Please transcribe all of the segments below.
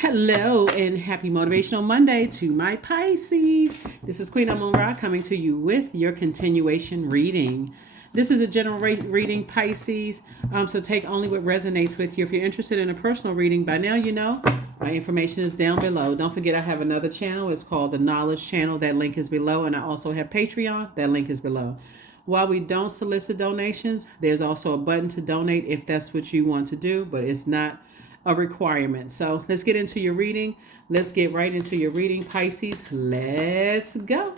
Hello and happy Motivational Monday to my Pisces. This is Queen Amun Ra coming to you with your continuation reading. This is a general reading, Pisces, so take only what resonates with you. If you're interested in a personal reading, by now you know my information is down below. Don't forget I have another channel. It's called the Knowledge Channel. That link is below. And I also have Patreon. That link is below. While we don't solicit donations, there's also a button to donate if that's what you want to do, but it's not a requirement. So let's get into your reading. Let's get right into your reading, Pisces. Let's go.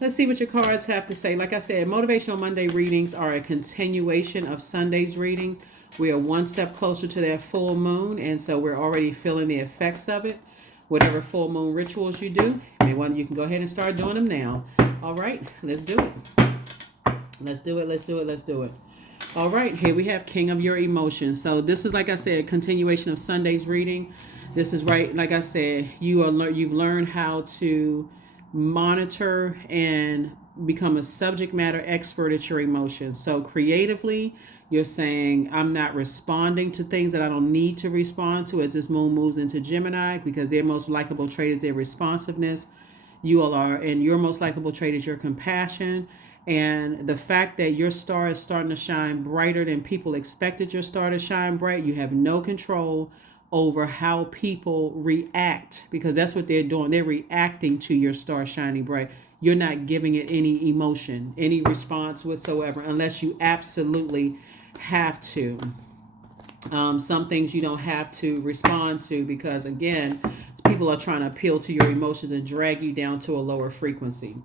Let's see what your cards have to say. Like I said, Motivational Monday readings are a continuation of Sunday's readings. We are one step closer to that full moon, and so we're already feeling the effects of it. Whatever full moon rituals you do, you can go ahead and start doing them now. All right, let's do it. Let's do it. Let's do it. Let's do it. All right, here we have King of Your Emotions. So this is, like I said, a continuation of Sunday's reading. This is right, like I said, you've learned how to monitor and become a subject matter expert at your emotions. So creatively, you're saying, I'm not responding to things that I don't need to respond to as this moon moves into Gemini, because their most likable trait is their responsiveness. You all are, and your most likable trait is your compassion. And the fact that your star is starting to shine brighter than people expected your star to shine bright, you have no control over how people react, because that's what they're doing. They're reacting to your star shining bright. You're not giving it any emotion, any response whatsoever, unless you absolutely have to. Some things you don't have to respond to, because again, people are trying to appeal to your emotions and drag you down to a lower frequency.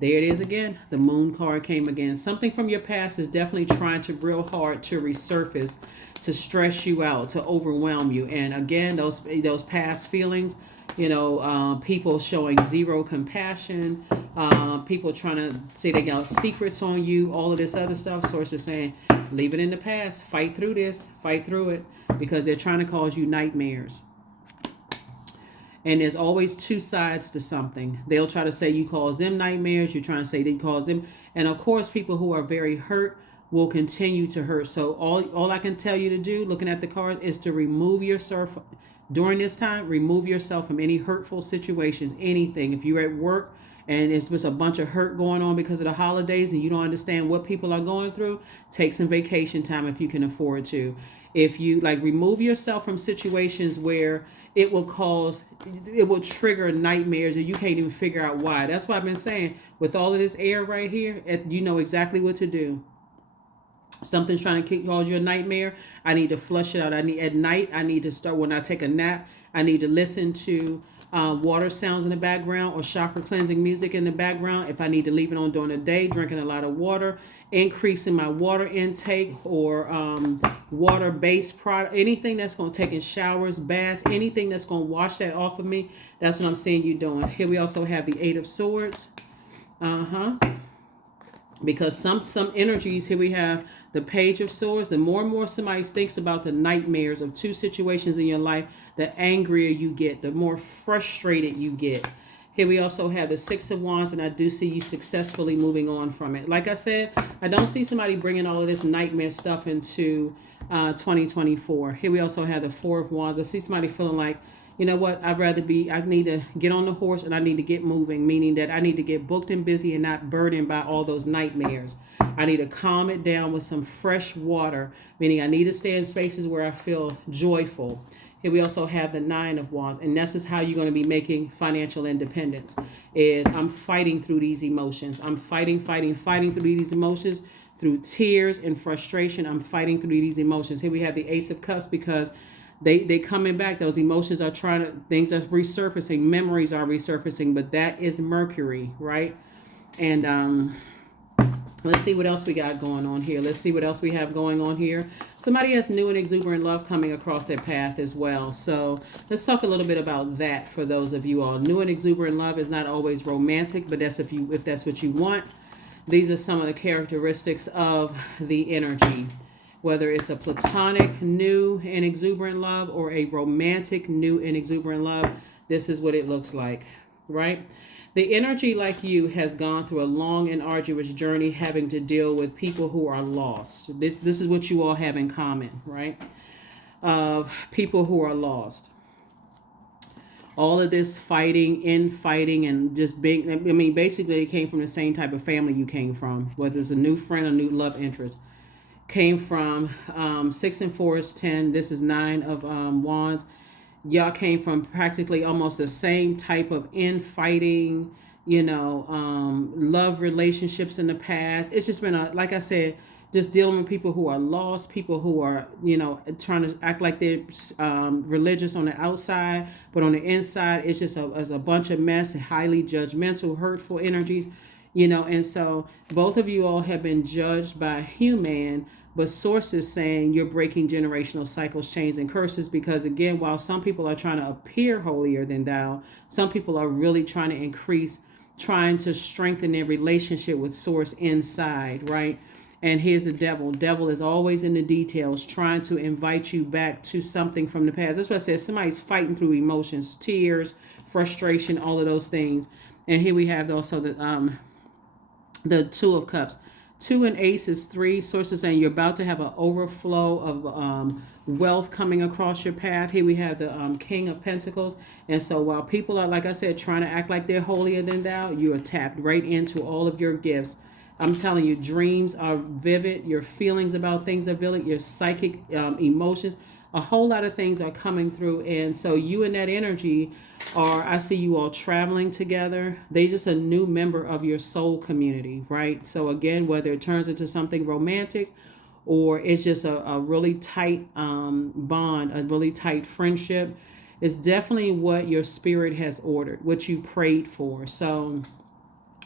There it is again. The moon card came again. Something from your past is definitely trying to real hard to resurface, to stress you out, to overwhelm you. And again, those past feelings, people showing zero compassion, people trying to say they got secrets on you, all of this other stuff. So it's just saying, leave it in the past. Fight through this. Fight through it, because they're trying to cause you nightmares. And there's always two sides to something. They'll try to say you cause them nightmares. You're trying to say they cause them. And of course, people who are very hurt will continue to hurt. So all I can tell you to do, looking at the cards, is to remove yourself during this time. Remove yourself from any hurtful situations, anything. If you're at work and it's just a bunch of hurt going on because of the holidays and you don't understand what people are going through, take some vacation time if you can afford to. If you remove yourself from situations where it will trigger nightmares and you can't even figure out why. That's why I've been saying, with all of this air right here, you know exactly what to do. Something's trying to cause you a nightmare. I need to flush it out. At night, I need to start, when I take a nap, I need to listen to water sounds in the background or chakra cleansing music in the background. If I need to leave it on during the day, drinking a lot of water, increasing my water intake, or water-based product, anything that's going to take in showers, baths, anything that's going to wash that off of me. That's what I'm seeing you doing. Here we also have the Eight of Swords. Because some energies, here we have the Page of Swords. The more and more somebody thinks about the nightmares of two situations in your life, the angrier you get, the more frustrated you get. Here we also have the Six of Wands, and I do see you successfully moving on from it. Like I said, I don't see somebody bringing all of this nightmare stuff into 2024. Here we also have the Four of Wands. I see somebody feeling like, you know what, I need to get on the horse and I need to get moving, meaning that I need to get booked and busy and not burdened by all those nightmares. I need to calm it down with some fresh water, meaning I need to stay in spaces where I feel joyful. Here we also have the Nine of Wands, and this is how you're going to be making financial independence. Is I'm fighting through these emotions. I'm fighting through these emotions, through tears and frustration. I'm fighting through these emotions. Here we have the Ace of Cups, because they coming back. Those emotions are things are resurfacing. Memories are resurfacing, but that is Mercury, right? And let's see what else we got going on here. Let's see what else we have going on here. Somebody has new and exuberant love coming across their path as well. So let's talk a little bit about that for those of you all. New and exuberant love is not always romantic, but that's if that's what you want. These are some of the characteristics of the energy. Whether it's a platonic, new and exuberant love, or a romantic, new and exuberant love, this is what it looks like, right? The energy, like you, has gone through a long and arduous journey having to deal with people who are lost. This is what you all have in common, right? People who are lost. all of this fighting, infighting, and just being, I mean, basically it came from the same type of family you came from, whether it's a new friend, a new love interest. Came from 6 and 4 is 10. This is 9 of wands. Y'all came from practically almost the same type of infighting, love relationships in the past. It's just been like I said, just dealing with people who are lost, people who are, trying to act like they're religious on the outside, but on the inside, it's just a bunch of mess, highly judgmental, hurtful energies, and so both of you all have been judged by human, but sources saying you're breaking generational cycles, chains, and curses, because again, while some people are trying to appear holier than thou, some people are really trying to strengthen their relationship with source inside, right? And here's the devil. Devil is always in the details, trying to invite you back to something from the past. That's what I said. Somebody's fighting through emotions, tears, frustration, all of those things. And here we have also the Two of Cups. 2 and Ace is 3. Sources saying you're about to have an overflow of wealth coming across your path. Here we have the King of Pentacles. And so while people are, like I said, trying to act like they're holier than thou, you are tapped right into all of your gifts. I'm telling you, dreams are vivid. Your feelings about things are vivid. Your psychic emotions, a whole lot of things are coming through. And so you and that energy I see you all traveling together. They just a new member of your soul community, right? So again, whether it turns into something romantic or it's just a really tight bond, a really tight friendship, it's definitely what your spirit has ordered, what you prayed for. So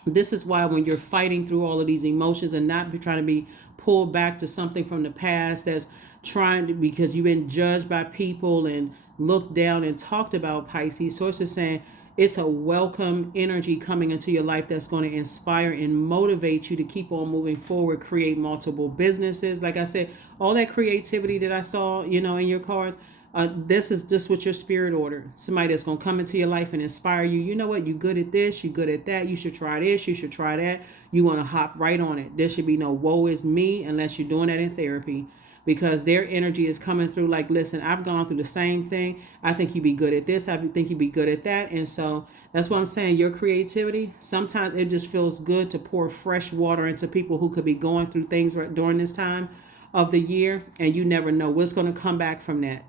this is why when you're fighting through all of these emotions and not trying to be pulled back to something from the past that's because you've been judged by people and looked down and talked about, Pisces, sources saying it's a welcome energy coming into your life that's going to inspire and motivate you to keep on moving forward, create multiple businesses. Like I said, all that creativity that I saw, in your cards, this is just what your spirit ordered. Somebody that's going to come into your life and inspire you. You know what? You good at this. You good at that. You should try this. You should try that. You want to hop right on it. There should be no woe is me unless you're doing that in therapy, because their energy is coming through like, listen, I've gone through the same thing. I think you'd be good at this. I think you'd be good at that. And so that's what I'm saying. Your creativity, sometimes it just feels good to pour fresh water into people who could be going through things right during this time of the year. And you never know what's going to come back from that.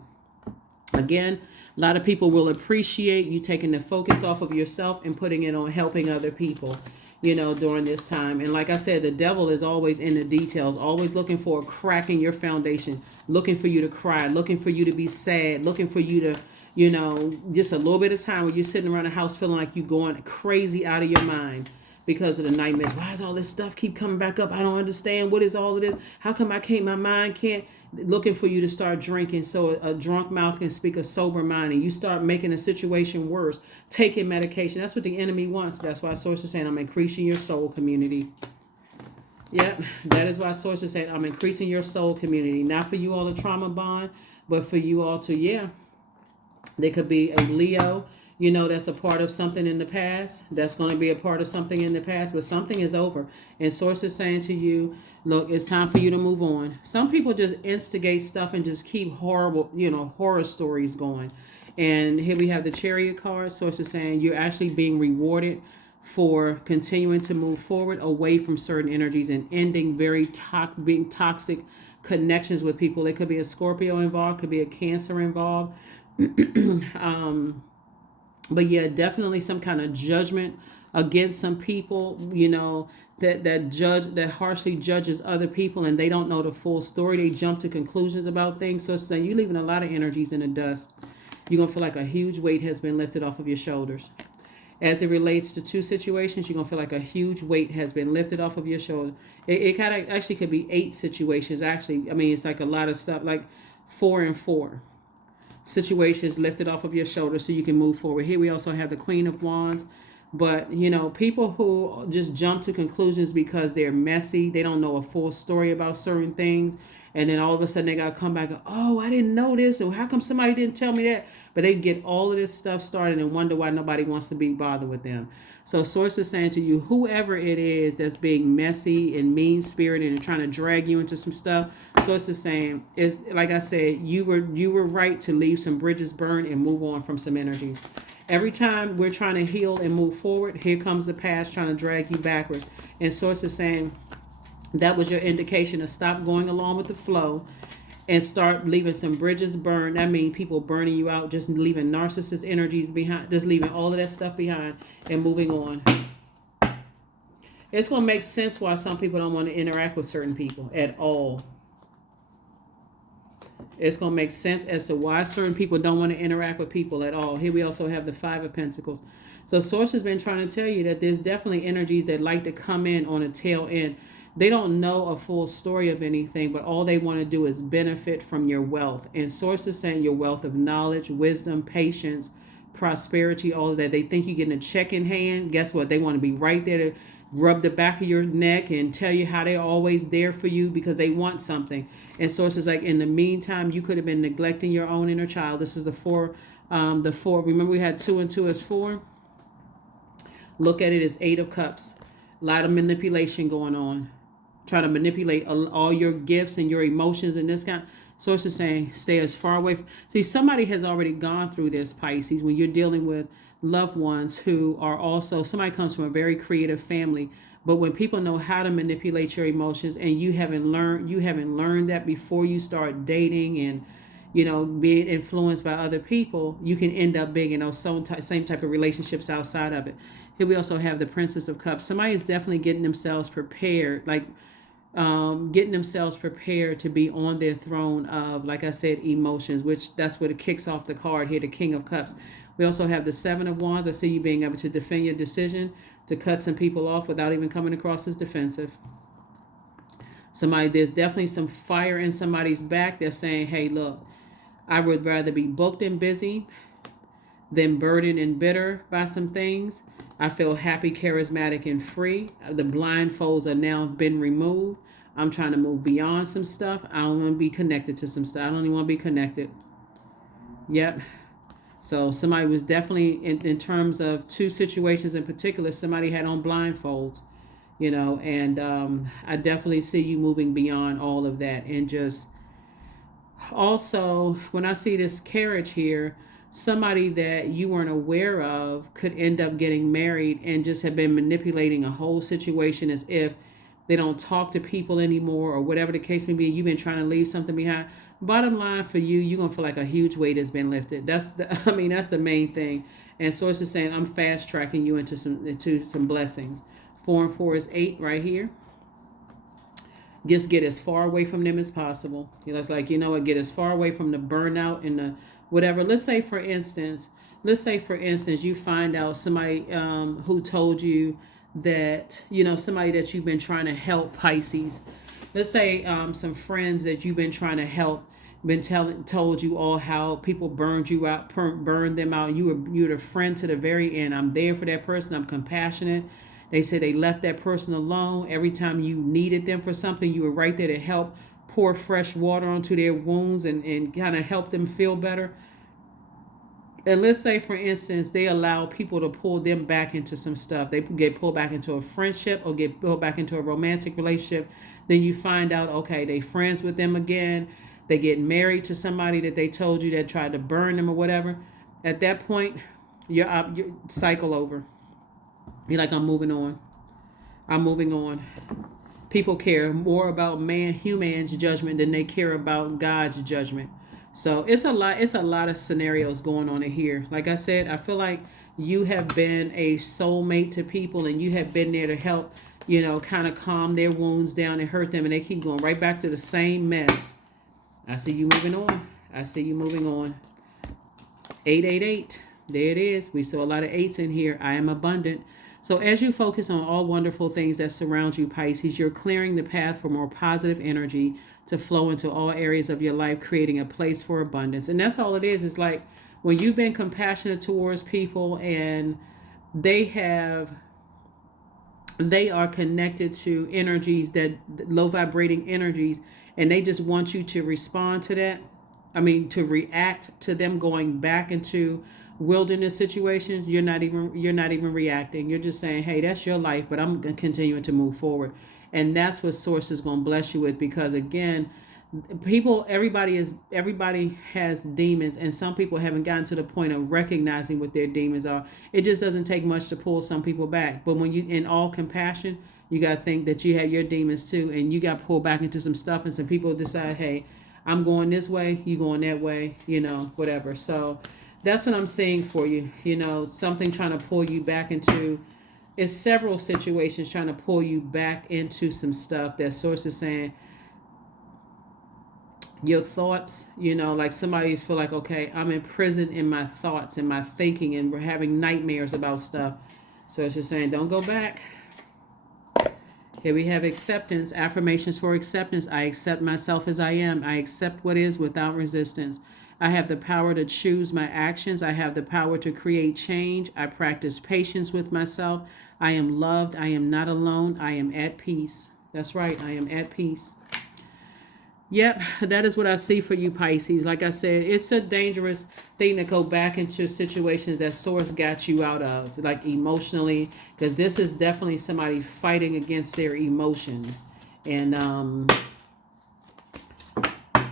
Again, a lot of people will appreciate you taking the focus off of yourself and putting it on helping other people, during this time. And like I said, the devil is always in the details, always looking for a crack in your foundation, looking for you to cry, looking for you to be sad, looking for you to, just a little bit of time where you're sitting around the house feeling like you're going crazy out of your mind because of the nightmares. Why does all this stuff keep coming back up? I don't understand. What is all of this? How come my mind can't? Looking for you to start drinking so a drunk mouth can speak a sober mind, and you start making a situation worse, taking medication. That's what the enemy wants. That's why sources saying I'm increasing your soul community. Yep, that is why sources saying I'm increasing your soul community. Not for you all to trauma bond, but for you all to, there could be a Leo, that's a part of something in the past. That's going to be a part of something in the past, but something is over. And sources saying to you, look, it's time for you to move on. Some people just instigate stuff and just keep horrible, horror stories going. And here we have the Chariot card. Sources saying you're actually being rewarded for continuing to move forward away from certain energies and ending being toxic connections with people. There could be a Scorpio involved, could be a Cancer involved. But yeah, definitely some kind of judgment against some people, that harshly judges other people, and they don't know the full story. They jump to conclusions about things. So it's saying you're leaving a lot of energies in the dust. You're going to feel like a huge weight has been lifted off of your shoulders. As it relates to 2 situations, you're going to feel like a huge weight has been lifted off of your shoulder. It kind of actually could be 8 situations. Actually, I mean, it's like a lot of stuff, like 4 and 4. Situations lifted off of your shoulders so you can move forward. Here we also have the Queen of Wands. But, people who just jump to conclusions because they're messy, they don't know a full story about certain things. And then all of a sudden they got to come back and, oh, I didn't know this. And how come somebody didn't tell me that? But they get all of this stuff started and wonder why nobody wants to be bothered with them. So source is saying to you, whoever it is that's being messy and mean-spirited and trying to drag you into some stuff, source is saying, is like I said, you were right to leave some bridges burned and move on from some energies. Every time we're trying to heal and move forward, here comes the past trying to drag you backwards. And Source is saying that was your indication to stop going along with the flow and start leaving some bridges burned. That means people burning you out, just leaving narcissist energies behind, just leaving all of that stuff behind and moving on. It's going to make sense why some people don't want to interact with certain people at all. It's going to make sense as to why certain people don't want to interact with people at all. Here we also have the Five of Pentacles. So Source has been trying to tell you that there's definitely energies that like to come in on a tail end. They don't know a full story of anything, but all they want to do is benefit from your wealth. And Source is saying your wealth of knowledge, wisdom, patience, prosperity, all of that. They think you're getting a check in hand. Guess what? They want to be right there to rub the back of your neck and tell you how they're always there for you because they want something. And Source is like, in the meantime, you could have been neglecting your own inner child. This is the four. Remember we had 2 and 2 as 4. Look at it as 8 of Cups. A lot of manipulation going on. Trying to manipulate all your gifts and your emotions and this kind. Source is saying stay as far away. See, somebody has already gone through this, Pisces, when you're dealing with loved ones who are also, somebody comes from a very creative family, but when people know how to manipulate your emotions and you haven't learned that before you start dating and being influenced by other people, you can end up being in those same type of relationships outside of it. Here we also have the Princess of Cups. Somebody is definitely getting themselves prepared, getting themselves prepared to be on their throne of, like I said, emotions, which that's what it kicks off the card here, the King of Cups. We also have the 7 of Wands. I see you being able to defend your decision, to cut some people off without even coming across as defensive. There's definitely some fire in somebody's back. They're saying, hey, look, I would rather be booked and busy than burdened and bitter by some things. I feel happy, charismatic, and free. The blindfolds are now been removed. I'm trying to move beyond some stuff. I don't want to be connected to some stuff. I don't even want to be connected. Yep. So somebody was definitely, in terms of 2 situations in particular, somebody had on blindfolds, and I definitely see you moving beyond all of that. And just also, when I see this carriage here, somebody that you weren't aware of could end up getting married and just have been manipulating a whole situation as if they don't talk to people anymore or whatever the case may be. You've been trying to leave something behind. Bottom line for you, you're going to feel like a huge weight has been lifted. That's the main thing. And Source is saying, I'm fast tracking you into some blessings. 4 and 4 is 8 right here. Just get as far away from them as possible. It's like, get as far away from the burnout and the whatever. Let's say for instance, you find out somebody who told you that, somebody that you've been trying to help, Pisces. Let's say some friends that you've been trying to help, told you all how people burned you out, burned them out. You were the friend to the very end. I'm there for that person. I'm compassionate. They said they left that person alone. Every time you needed them for something, you were right there to help pour fresh water onto their wounds and kind of help them feel better. And let's say, for instance, they allow people to pull them back into some stuff. They get pulled back into a friendship or get pulled back into a romantic relationship. Then you find out, okay, they friends with them again. They get married to somebody that they told you that tried to burn them or whatever. At that point, you're cycle over. You're like, I'm moving on. People care more about human's judgment than they care about God's judgment. So it's a lot of scenarios going on in here. Like I said, I feel like you have been a soulmate to people and you have been there to help, kind of calm their wounds down and hurt them, and they keep going right back to the same mess. I see you moving on. 888. There it is. We saw a lot of 8s in here. I am abundant. So as you focus on all wonderful things that surround you, Pisces, you're clearing the path for more positive energy to flow into all areas of your life, creating a place for abundance. And that's all it is. It's like when you've been compassionate towards people and they are connected to energies, that low vibrating energies, and they just want you to respond to that. To react to them going back into wilderness situations. You're not even reacting. You're just saying, hey, that's your life, but I'm continuing to move forward. And that's what Source is going to bless you with, because again, Everybody has demons, and some people haven't gotten to the point of recognizing what their demons are. It just doesn't take much to pull some people back. But when you, in all compassion, you got to think that you have your demons too, and you got pulled back into some stuff, and some people decide, hey, I'm going this way, you going that way, whatever. So that's what I'm saying for you. Something trying to pull you back into, it's several situations trying to pull you back into some stuff that source is saying your thoughts, like somebody's feel like, okay, I'm imprisoned in my thoughts and my thinking, and we're having nightmares about stuff. So it's just saying, don't go back. Here we have acceptance, affirmations for acceptance. I accept myself as I am. I accept what is without resistance. I have the power to choose my actions. I have the power to create change. I practice patience with myself. I am loved. I am not alone. I am at peace. That's right. I am at peace. Yep, that is what I see for you, Pisces. Like I said, it's a dangerous thing to go back into situations that source got you out of, like emotionally, because this is definitely somebody fighting against their emotions. And,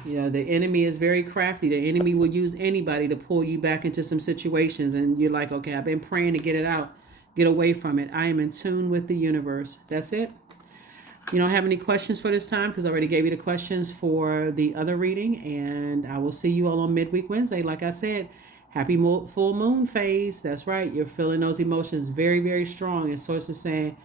the enemy is very crafty. The enemy will use anybody to pull you back into some situations. And you're like, okay, I've been praying to get it out, get away from it. I am in tune with the universe. That's it. You don't have any questions for this time because I already gave you the questions for the other reading, and I will see you all on midweek Wednesday. Like I said, happy full moon phase. That's right. You're feeling those emotions very, very strong. And source is saying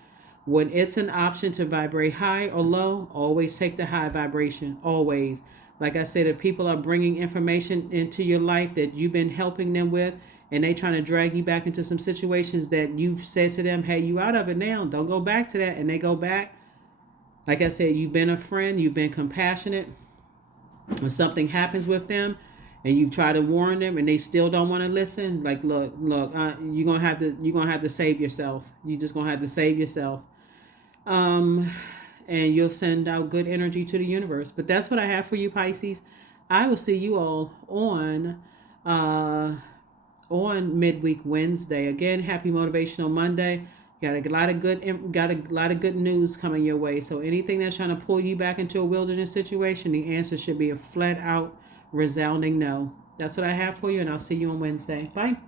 when it's an option to vibrate high or low, always take the high vibration. Always. Like I said, if people are bringing information into your life that you've been helping them with, and they trying to drag you back into some situations that you've said to them, hey, you out of it now. Don't go back to that. And they go back. Like I said, you've been a friend, you've been compassionate. When something happens with them and you've tried to warn them and they still don't want to listen, like, look, you're gonna have to save yourself. You just gonna have to save yourself. And you'll send out good energy to the universe. But that's what I have for you, Pisces. I will see you all on midweek Wednesday. Again, happy Motivational Monday. Got a lot of good news coming your way. So anything that's trying to pull you back into a wilderness situation, the answer should be a flat out, resounding no. That's what I have for you, and I'll see you on Wednesday. Bye.